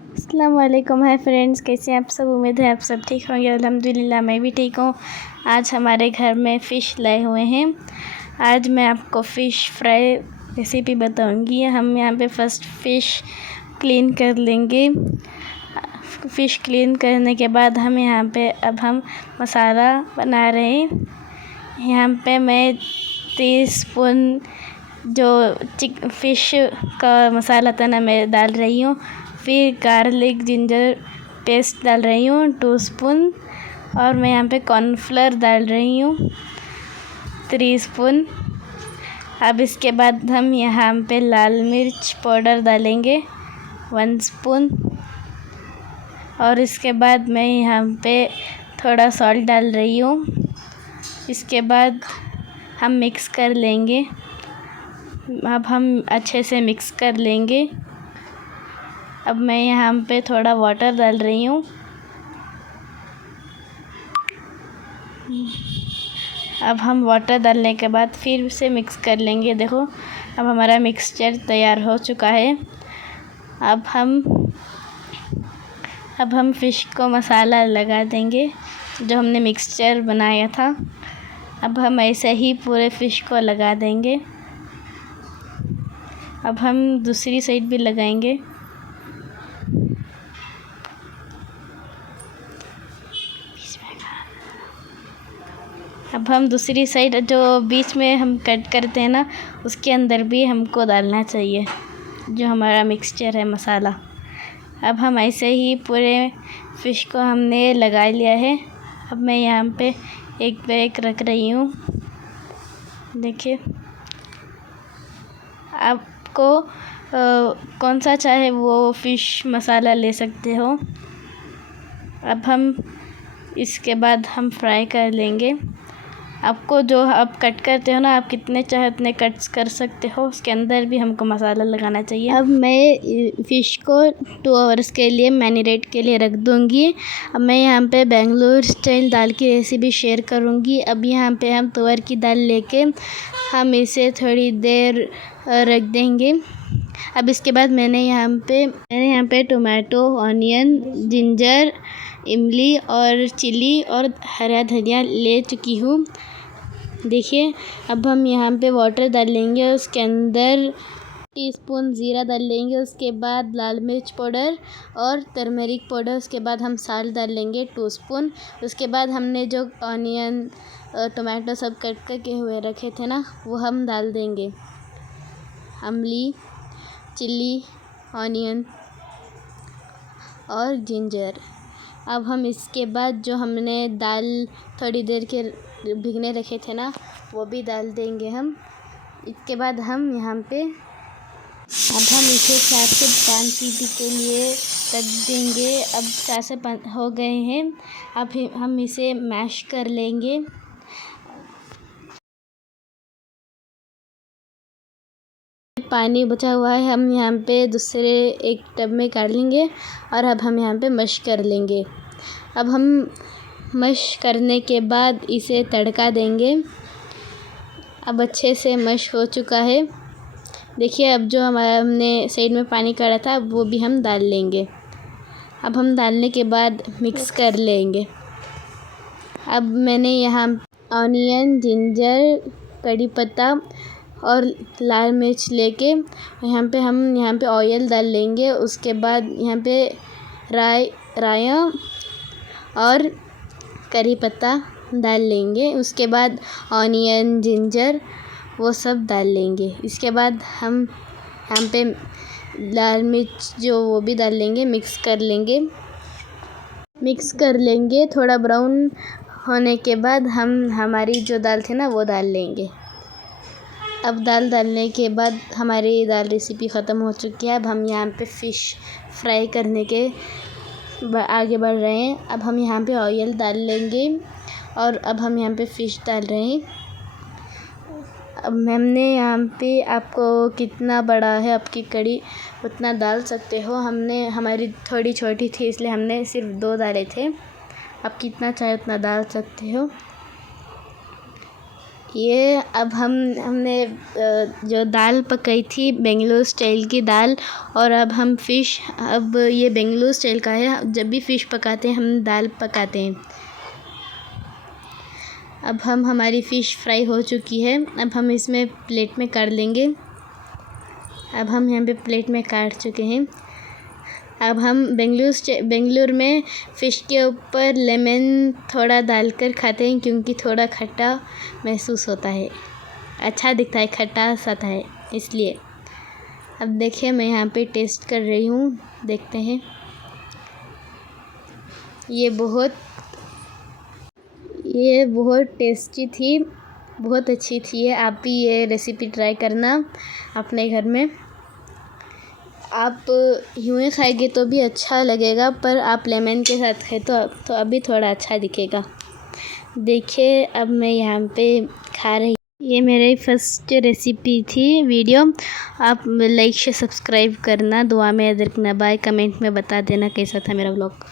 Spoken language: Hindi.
अस्सलामुअलैकुम। हाय फ्रेंड्स, कैसे हैं आप सब। उम्मीद है आप सब ठीक होंगे। अल्हम्दुलिल्लाह मैं भी ठीक हूँ। आज हमारे घर में फ़िश लाए हुए हैं। आज मैं आपको फ़िश फ्राई रेसिपी बताऊंगी। हम यहाँ पे फ़र्स्ट फ़िश क्लीन कर लेंगे। फ़िश क्लीन करने के बाद हम यहाँ पे हम मसाला बना रहे हैं। यहाँ पे मैं 30 स्पून जो फ़िश का मसाला था ना मैं डाल रही हूँ। फिर गार्लिक जिंजर पेस्ट डाल रही हूँ 2 स्पून। और मैं यहाँ पे कॉर्नफ्लोर डाल रही हूँ 3 स्पून। अब इसके बाद हम यहाँ पे लाल मिर्च पाउडर डालेंगे 1 स्पून। और इसके बाद मैं यहाँ पे थोड़ा सॉल्ट डाल रही हूँ। इसके बाद हम मिक्स कर लेंगे। अब हम अच्छे से मिक्स कर लेंगे। अब मैं यहाँ पे थोड़ा वाटर डाल रही हूँ। अब हम वाटर डालने के बाद फिर से मिक्स कर लेंगे। देखो अब हमारा मिक्सचर तैयार हो चुका है। अब हम फ़िश को मसाला लगा देंगे जो हमने मिक्सचर बनाया था। अब हम ऐसे ही पूरे फ़िश को लगा देंगे। अब हम दूसरी साइड भी लगाएंगे। अब हम दूसरी साइड जो बीच में हम कट करते हैं ना उसके अंदर भी हमको डालना चाहिए जो हमारा मिक्सचर है मसाला। अब हम ऐसे ही पूरे फ़िश को हमने लगा लिया है। अब मैं यहाँ पे एक बैग रख रही हूँ। देखिए आपको कौन सा चाहे वो फ़िश मसाला ले सकते हो। अब हम इसके बाद हम फ्राई कर लेंगे। आपको जो आप कट करते हो ना आप कितने चाहे उतने कट्स कर सकते हो। उसके अंदर भी हमको मसाला लगाना चाहिए। अब मैं फ़िश को 2 आवर्स के लिए मैरिनेट के लिए रख दूँगी। अब मैं यहाँ पे बेंगलोर स्टाइल दाल की रेसिपी शेयर करूँगी। अब यहाँ पे हम तुअर की दाल लेके हम इसे थोड़ी देर रख देंगे। अब इसके बाद मैंने यहाँ पे टोमेटो, ऑनियन, जिंजर, इमली और चिली और हरा धनिया ले चुकी हूँ। देखिए अब हम यहाँ पे वाटर डालेंगे। उसके अंदर टीस्पून ज़ीरा डाल लेंगे। उसके बाद लाल मिर्च पाउडर और टर्मरिक पाउडर। उसके बाद हम साल्ट डाल लेंगे 2 स्पून। उसके बाद हमने जो ऑनियन टोमेटो सब कट करके हुए रखे थे ना वो हम डाल देंगे। इमली, चिल्ली, ऑनियन और जिंजर। अब हम इसके बाद जो हमने दाल थोड़ी देर के भिगने रखे थे ना वो भी डाल देंगे हम। इसके बाद हम यहाँ पे अब हम इसे 4 से 5 सीटी के लिए रख देंगे। अब 4 से 5 हो गए हैं। अब हम इसे मैश कर लेंगे। पानी बचा हुआ है हम यहाँ पे दूसरे एक टब में काट लेंगे। और अब हम यहाँ पे मैश कर लेंगे। अब हम मैश करने के बाद इसे तड़का देंगे। अब अच्छे से मैश हो चुका है। देखिए अब जो हमने साइड में पानी काढ़ा था वो भी हम डाल लेंगे। अब हम डालने के बाद मिक्स कर लेंगे। अब मैंने यहाँ ऑनियन, जिंजर, कड़ी पत्ता और लाल मिर्च लेके यहाँ पे ऑयल डाल लेंगे। उसके बाद यहाँ पे राई और करी पत्ता डाल लेंगे। उसके बाद ऑनियन, जिंजर वो सब डाल लेंगे। इसके बाद हम यहाँ पे लाल मिर्च जो वो भी डाल लेंगे। मिक्स कर लेंगे। थोड़ा ब्राउन होने के बाद हम हमारी जो दाल थी ना वो डाल लेंगे। अब दाल डालने के बाद हमारी दाल रेसिपी ख़त्म हो चुकी है। अब हम यहाँ पे फ़िश फ्राई करने के आगे बढ़ रहे हैं। अब हम यहाँ पे ऑयल डाल लेंगे और अब हम यहाँ पे फ़िश डाल रहे हैं। अब हमने यहाँ पे आपको कितना बड़ा है आपकी कड़ी उतना डाल सकते हो। हमारी थोड़ी छोटी थी इसलिए हमने सिर्फ 2 डाले थे। आप कितना चाहे उतना डाल सकते हो। ये अब हमने जो दाल पकाई थी बेंगलोर स्टाइल की दाल, और अब हम फ़िश, अब ये बेंगलोर स्टाइल का है, जब भी फ़िश पकाते हैं हम दाल पकाते हैं। अब हमारी फ़िश फ्राई हो चुकी है। अब हम इसमें प्लेट में काट लेंगे। अब हम यहाँ पे प्लेट में काट चुके हैं। अब हम बेंगलोर में फ़िश के ऊपर लेमन थोड़ा डालकर खाते हैं, क्योंकि थोड़ा खट्टा महसूस होता है, अच्छा दिखता है, खट्टास आता है इसलिए। अब देखिए मैं यहाँ पे टेस्ट कर रही हूँ, देखते हैं। ये बहुत टेस्टी थी, बहुत अच्छी थी ये। आप भी ये रेसिपी ट्राई करना अपने घर में। आप यूँ ही खाएंगे तो भी अच्छा लगेगा, पर आप लेमन के साथ खाए तो अभी थोड़ा अच्छा दिखेगा। देखिए अब मैं यहाँ पे खा रही। ये मेरी फर्स्ट रेसिपी थी वीडियो। आप लाइक से सब्सक्राइब करना, दुआ में याद रखना। बाय। कमेंट में बता देना कैसा था मेरा व्लॉग।